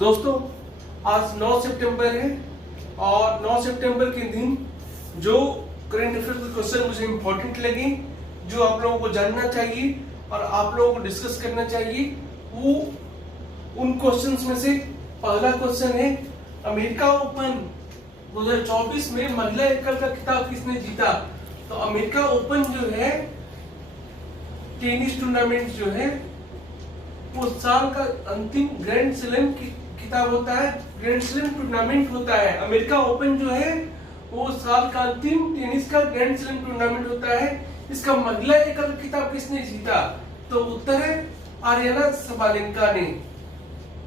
दोस्तों आज 9 सितंबर है और 9 सितंबर के दिन जो करंट अफेयर के क्वेश्चन मुझे इंपॉर्टेंट लगे, जो आप लोगों को जानना चाहिए और आप लोगों को डिस्कस करना चाहिए, वो उन क्वेश्चंस में से पहला क्वेश्चन है अमेरिका ओपन 2024 में महिला एकल का खिताब किसने जीता। तो अमेरिका ओपन जो है टेनिस टूर्नामेंट जो है वो साल का अंतिम ग्रैंड स्लैम खिताब होता है, ग्रैंड स्लैम टूर्नामेंट होता है। अमेरिका ओपन जो है वो साल का अंतिम टेनिस का ग्रैंड स्लैम टूर्नामेंट होता है। इसका महिला एकल खिताब किसने जीता। तो उत्तर है आर्याना सबालेंका ने।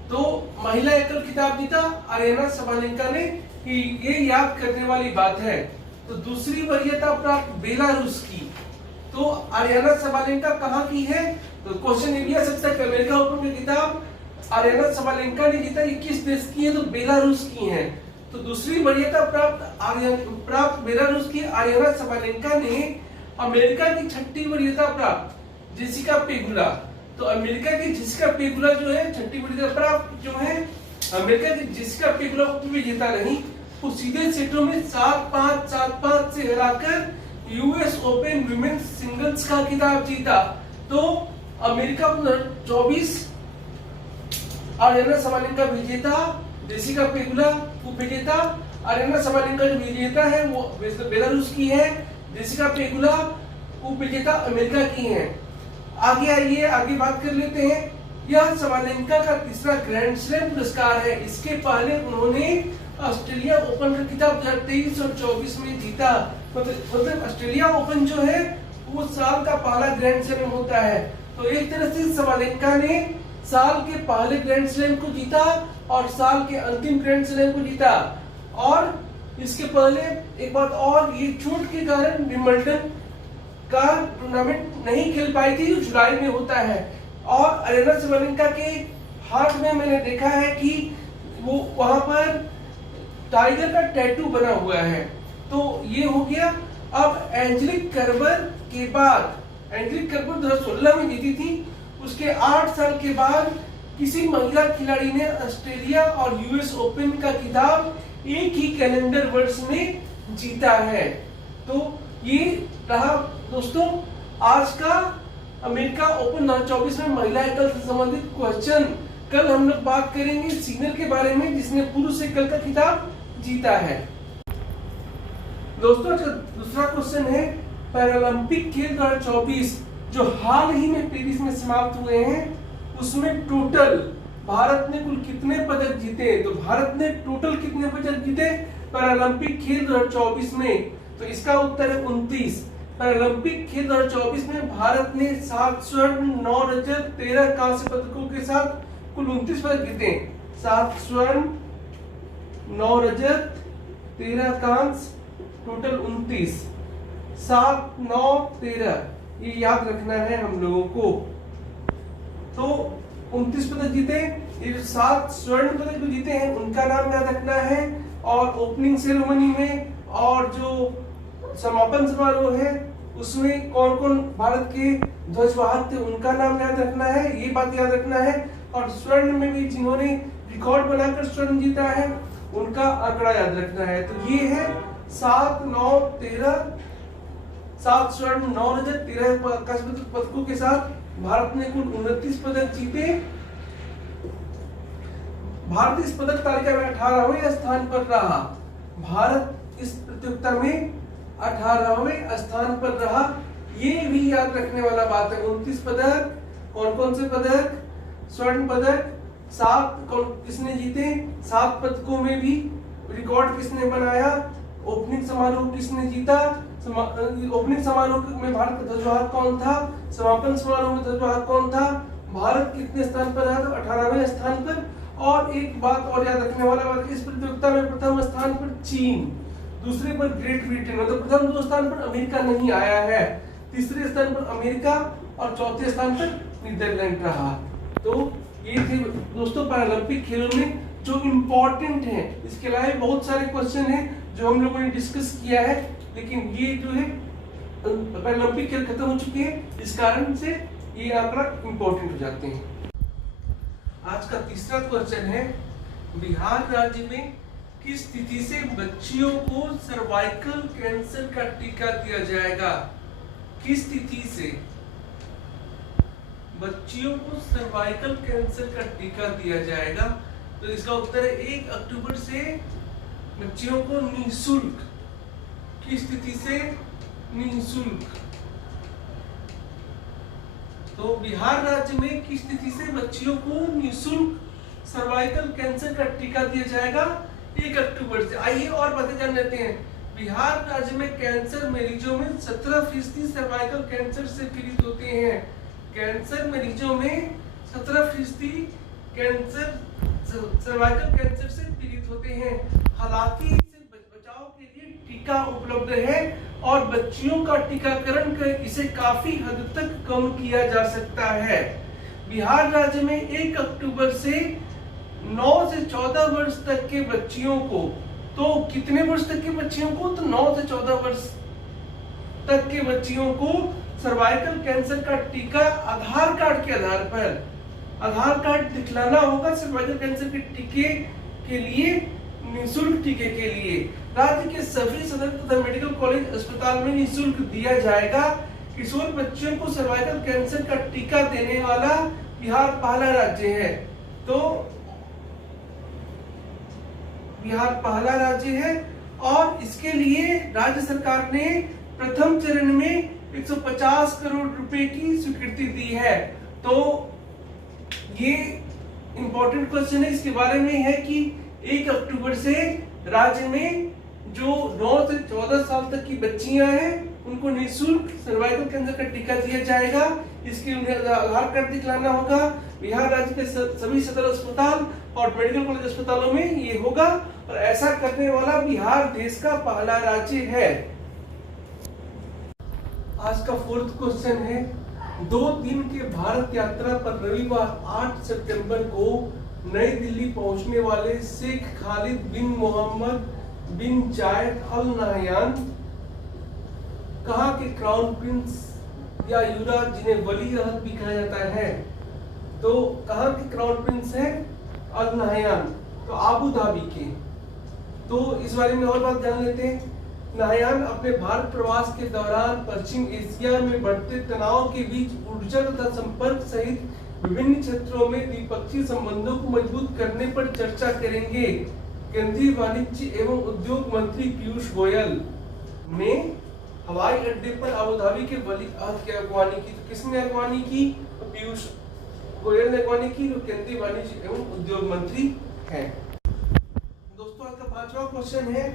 तो महिला एकल खिताब जीता आर्याना सबालेंका ने, ये याद करने वाली बात है। तो दूसरी वरीयता प्राप्त बेलारूस की, तो आर्याना सबालेंका कहाँ की है। तो क्वेश्चन ये भी आ सकता है कि अमेरिका ओपन की खिताब आर्याना सबालेंका ने जीता, ये किस देश की है। तो बेलारूस की है। तो दूसरी वरीयता प्राप्त बेलारूस की आर्याना सबालेंका ने अमेरिका की छठी वरीयता प्राप्त जेसिका पेगुला। तो अमेरिका की जेसिका पेगुला जो है छठी वरीयता प्राप्त जो है, अमेरिका की जेसिका पेगुला को भी जीता नहीं, वो सीधे सेटों में 7-5, 7-5 से हराकर यूएस ओपन विमेन्स सिंगल्स का खिताब जीता। तो अमेरिका 2024 आर्याना सबालेंका विजेता, जेसिका पेगुला उपविजेता। आर्याना सबालेंका जो विजेता है वो बेलारूस की है, जेसिका पेगुला उपविजेता अमेरिका की है। आगे आइए आगे बात कर लेते हैं। यह सबालेंका का तीसरा ग्रैंड स्लैम पुरस्कार है। इसके पहले उन्होंने ऑस्ट्रेलिया ओपन का खिताब 2023 और 24 में जीता। मतलब ऑस्ट्रेलिया ओपन जो है वो साल का पहला ग्रैंड स्लैम होता है। तो एक तरह से सबालेंका ने साल के पहले ग्रैंड स्लैम को जीता और साल के अंतिम ग्रैंड स्लैम को जीता। और इसके पहले एक बात और, ये चोट के कारण विंबलडन का टूर्नामेंट नहीं खेल पाई थी, जुलाई में होता है। और आर्याना सबालेंका के हाथ में मैंने देखा है कि वो वहां पर टाइगर का टैटू बना हुआ है। तो ये हो गया। अब एंजेलिक कर्बर के बाद, एंजेलिक कर्बर 2016 में जीती थी, उसके 8 साल के बाद किसी महिला खिलाड़ी ने ऑस्ट्रेलिया और यूएस ओपन का खिताब एक ही कैलेंडर वर्ष में जीता है। तो ये रहा दोस्तों आज का अमेरिका ओपन 2024 में महिला एकल से संबंधित क्वेश्चन। कल हम लोग बात करेंगे सीनियर के बारे में जिसने पुरुष एकल का खिताब जीता है। दोस्तों दूसरा क्वेश्चन है पैरालंपिक खेल 2024 जो हाल ही में पेरिस में समाप्त हुए हैं, उसमें टोटल भारत ने कुल कितने पदक जीते। तो भारत ने टोटल कितने पदक जीते पैरालंपिक खेल 2024 में। तो इसका उत्तर है 29। पैरालंपिक खेल 2024 में भारत ने 7 स्वर्ण, 9 रजत, 13 कांस्य पदकों के साथ कुल 29 पदक जीते। 7 स्वर्ण, 9 रजत, 13 कांस्य, टोटल 29। 7, 9, 13 ये याद रखना है हम लोगों को। तो 29 पदक जीते, ये 7 स्वर्ण पदक जो जीते हैं उनका नाम याद रखना है। और ओपनिंग सेरेमनी में और जो समापन समारोह है उसमें कौन कौन भारत के ध्वजवाहक थे उनका नाम याद रखना है, ये बात याद रखना है। और स्वर्ण में भी जिन्होंने रिकॉर्ड बनाकर स्वर्ण जीता है उनका आंकड़ा याद रखना है। तो ये है 7, 9, 13, 7 स्वर्ण, 9 रजत, 13 कांस्य पदकों के साथ भारत ने कुल 29 पदक जीते। भारत इस पदक तालिका में 18वें स्थान पर रहा। भारत इस प्रतियोगिता में 18वें स्थान पर रहा, ये भी याद रखने वाला बात है। 29 पदक, कौन कौन से पदक, स्वर्ण पदक 7 किसने जीते, 7 पदकों में भी रिकॉर्ड किसने बनाया, ओपनिंग समारोह किसने जीता, ओपनिंग समारोह में भारत का ध्वजवाहक कौन था, समापन समारोह में ध्वजवाहक कौन था, भारत कितने स्थान पर रहा। तो 18वें स्थान पर। और एक बात और याद रखने वाला बात, इस प्रतियोगिता में प्रथम स्थान पर चीन, दूसरे पर ग्रेट ब्रिटेन, मतलब प्रथम 2 स्थान पर अमेरिका नहीं आया है, तीसरे स्थान पर अमेरिका और चौथे स्थान पर नीदरलैंड रहा। तो ये थे दोस्तों पैरालंपिक खेलों में जो इम्पोर्टेंट है। इसके अलावा बहुत सारे क्वेश्चन हैं जो हम लोगों ने डिस्कस किया है, लेकिन ये जो है पैरालंपिक खेल खत्म हो चुके हैं, इस कारण से ये आंकड़ा इम्पोर्टेंट हो जाते हैं। आज का तीसरा क्वेश्चन है बिहार राज्य में किस तिथि से बच्चियों को सर्वाइकल कैंसर का टीका दिया जाएगा? किस तिथि से बच्चियों को सर्वाइकल कैंसर का टीका दिया जाएगा? तो इसका उत्तर है 1 अक्टूबर से बच्चियों को निःशुल्क। किस तिथि से? निःशुल्क। तो बिहार राज्य में किस तिथि से बच्चियों को निःशुल्क सर्वाइकल कैंसर का टीका दिया जाएगा? 1 अक्टूबर से। आइए और बातें जान लेते हैं। बिहार राज्य में कैंसर मरीजों में 17% सर्वाइकल कैंसर से पीड़ित होते हैं। कैंसर मरीजों में 17% सर्वाइकल कैंसर से पीड़ित होते हैं। हालांकि इससे बचाव के लिए टीका उपलब्ध है और बच्चियों का टीकाकरण कर इसे काफी हद तक कम किया जा सकता है। बिहार राज्य में 1 अक्टूबर से 9 से 14 वर्ष तक के बच्चियों को, तो कितने वर्ष तक के बच्चियों को? तो 9 से 14 वर्ष तक के बच्चियों को सर्वाइकल कैंसर का टीका आधार कार्ड के आधार पर, आधार कार्ड दिखलाना होगा सर्वाइकल कैंसर के टीके के लिए, निःशुल्क टीके के लिए। राज्य के सभी सदर तथा मेडिकल कॉलेज अस्पताल में निःशुल्क दिया जाएगा। किशोर बच्चियों को सर्वाइकल कैंसर का टीका देने वाला बिहार पहला राज्य है। तो बिहार पहला राज्य है और इसके लिए राज्य सरकार ने प्रथम चरण में 150 करोड़ रुपए की स्वीकृति दी है। तो ये इंपॉर्टेंट क्वेश्चन है, इसके बारे में है कि 1 अक्टूबर से राज्य में जो 9 से 14 साल तक की बच्चियां हैं उनको निःशुल्क सर्वाइकल कैंसर का टीका दिया जाएगा। इसके उन्हें आधार कार्ड दिखलाना होगा। बिहार राज्य के सभी सदर अस्पताल और मेडिकल कॉलेज अस्पतालों में ये होगा और ऐसा करने वाला बिहार देश का पहला राज्य है। आज का 4th क्वेश्चन है, 2 दिन के भारत यात्रा पर रविवार 8 सितंबर को नई दिल्ली पहुंचने वाले शेख खालिद बिन मोहम्मद बिन जायद अल नाहयान कहाँ के क्राउन प्रिंस या युवराज, जिन्हें वली अहद भी कहा जाता है, तो कहाँ के क्राउन प्रिंस है? अल नाहयान, तो आबू धाबी के। तो इस बारे में और बात जान लेते हैं। नाहयान अपने भारत प्रवास के दौरान पश्चिम एशिया में बढ़ते तनाव के बीच ऊर्जा तथा संपर्क सहित विभिन्न क्षेत्रों में द्विपक्षीय संबंधों को मजबूत करने पर चर्चा करेंगे। केंद्रीय वाणिज्य एवं उद्योग मंत्री पीयूष गोयल ने हवाई अड्डे पर आबू धाबी के वली अहद की अगवानी की। तो किसने अगवानी की? तो पीयूष गोयल ने अगवानी की, जो केंद्रीय वाणिज्य एवं उद्योग मंत्री हैं। दोस्तों, आज का 5वां क्वेश्चन है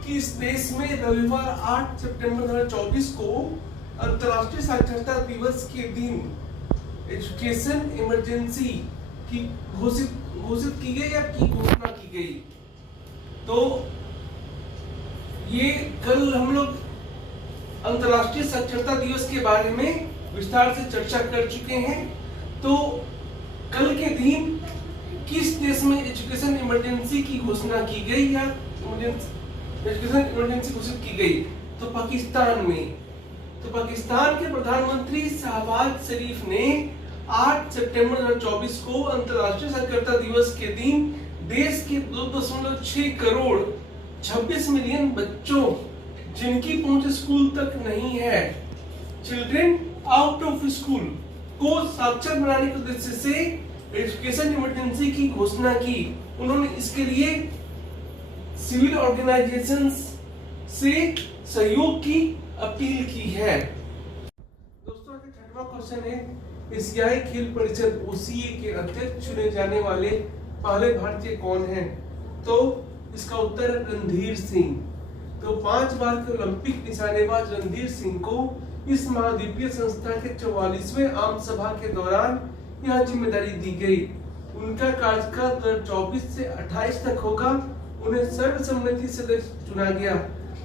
कि इस देश में रविवार 8 सितंबर 2024 को अंतर्राष्ट्रीय साक्षरता दिवस के दिन एजुकेशन इमरजेंसी की घोषित की गई या की घोषणा की गई? तो ये कल हम लोग अंतर्राष्ट्रीय साक्षरता दिवस के बारे में विस्तार से चर्चा कर चुके हैं। तो कल के दिन किस देश में एजुकेशन इमरजेंसी की घोषणा की गई या एजुकेशन इमरजेंसी घोषित की गई? तो पाकिस्तान में। तो पाकिस्तान के प्रधानमंत्री शहबाज शरीफ ने 8 सितंबर 2024 को अंतर्राष्ट्रीय साक्षरता दिवस के दिन देश के 2.6 करोड़ 26 मिलियन बच्चों जिनकी पहुंच स्कूल तक नहीं है, चिल्ड्रेन आउट ऑफ स्कूल, को साक्षर बनाने के उद्देश्य से एजुकेशन इमरजेंसी की घोषणा की। उन्होंने इसके लिए सिविल ऑर्गेनाइजेशंस से सहयोग की अपील की है। दोस्तों, 6वां क्वेश्चन है, एशियाई खेल परिषद OCA के अध्यक्ष चुने जाने वाले पहले भारतीय कौन हैं? तो इसका उत्तर है रणधीर सिंह। तो 5 बार के ओलंपिक निशानेबाज रणधीर सिंह को इस महाद्वीपीय संस्था के 44वें आम सभा के दौरान यह जिम्मेदारी दी गई। उनका कार्यकाल 2024 से 28 तक होगा। उन्हें सर्वसम्मति से चुना गया।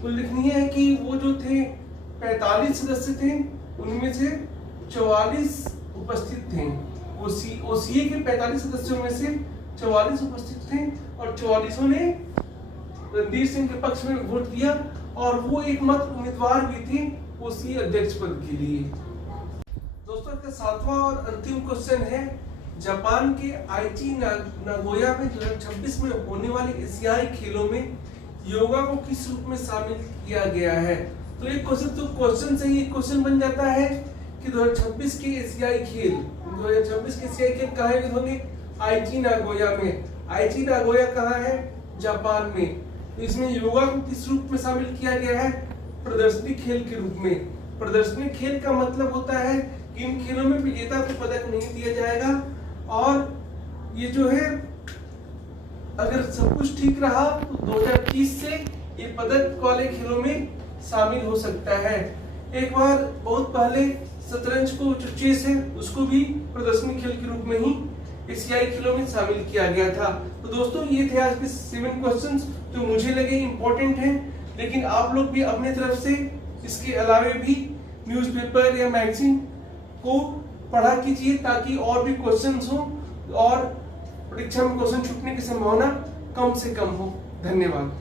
उल्लेखनीय है कि वो जो थे 45 सदस्य थे, उनमें से 44 उपस्थित थे। OCA के 45 सदस्यों में से 44 उपस्थित थे और 44 ने रणधीर सिंह के पक्ष में वोट दिया और वो एकमात्र उम्मीदवार भी थे OCA अध्यक्ष पद के लिए। दोस्तों, का 7वां और अंतिम क्वेश्चन है जापान के आईची नागोया में 2026 में होने वाले एशियाई खेलों में योगा को किस रूप में शामिल किया गया है। तो एक क्वेश्चन से ये क्वेश्चन बन जाता है कि 2026 के एशियाई खेल कहाँ होंगे? आईची नागोया में। आईची नागोया कहाँ है? जापान में। तो इसमें योगा को किस रूप में शामिल किया गया है? प्रदर्शनी खेल के रूप में। प्रदर्शनी खेल का मतलब होता है कि इन खेलों में विजेता को पदक नहीं दिया जाएगा, और ये जो है अगर सब कुछ ठीक रहा तो 2030 से ये पदक वाले खेलों में शामिल हो सकता है। एक बार बहुत पहले शतरंज को जो चेस है उसको भी प्रदर्शनी खेल के रूप में ही एशियाई खेलों में शामिल किया गया था। तो दोस्तों ये थे आज के 7 क्वेश्चंस जो मुझे लगे इम्पोर्टेंट हैं, लेकिन आप लोग भी अपने तरफ से इसके अलावे भी न्यूज़पेपर या मैगजीन को पढ़ा कीजिए ताकि और भी क्वेश्चंस हो और परीक्षा में क्वेश्चन छूटने की संभावना कम से कम हो। धन्यवाद।